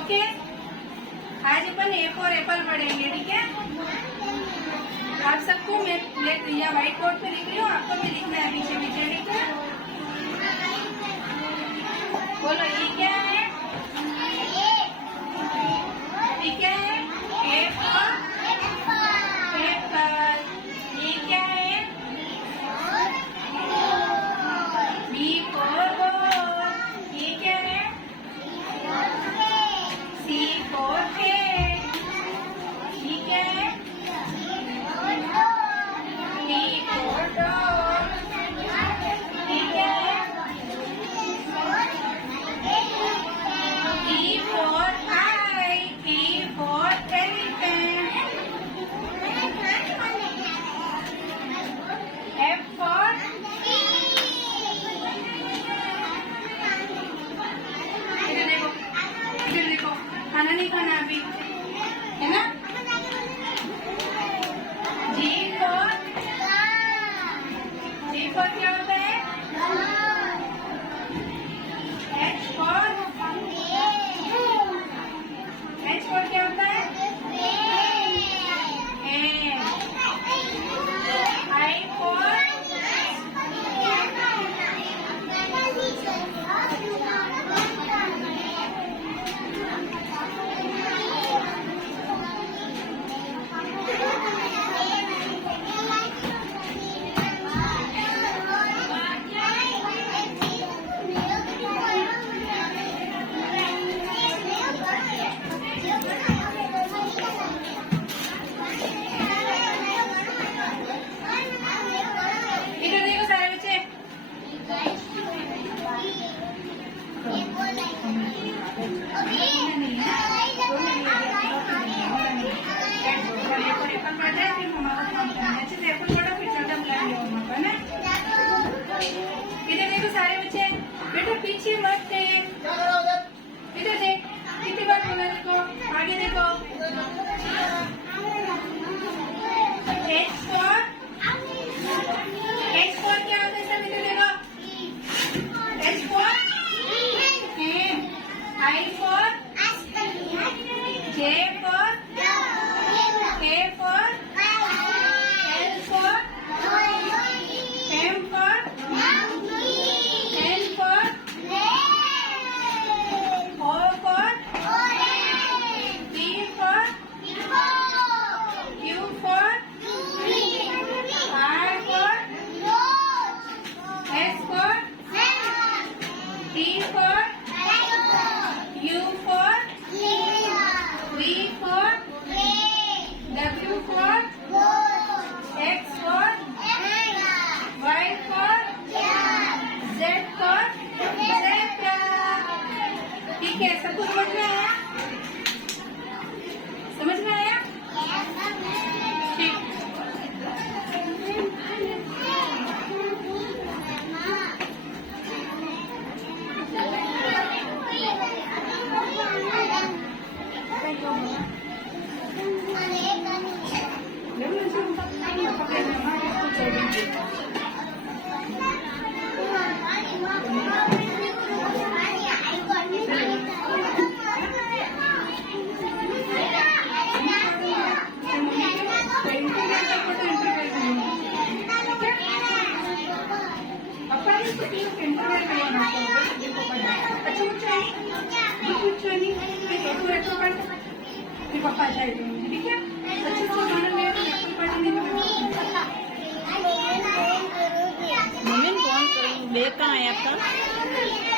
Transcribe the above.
Okay. आज अपन ए for Apple पढ़ेंगे, ठीक है। आप सबको मैं या व्हाइट बोर्ड पे लिख रही हूँ, आपको भी लिखना है पीछे पीछे, ठीक है। बोलो ये क्या है? ये क्या है? A for apple. ये क्या है? B for ball. ये क्या है? C for cat. ये क्या है? D for dog. ये क्या है? E for eye. E for elephant. F for इधर देखो, खाना नहीं खाना अभी, है ना। G for क्या होता है? H for क्या होता है? I for इधर देखो सारे बच्चे। इधर देखो सारे बच्चे, बेटा पीछे मत देख, इधर देख, कितनी बार बोला देखो, आगे देखो। H for क्या होता है सब, इधर देखो। H for hand. I for J for K for L for M for N for O for P for Q for R for S for T for U for V for W for X for Y for Z for zebra। ठीक है, सबको समझ में आया? समझ में आया? ठीक। पापा ठीक है, अच्छे से खाना ले मम्मी कौन बैग कहाँ है आपका?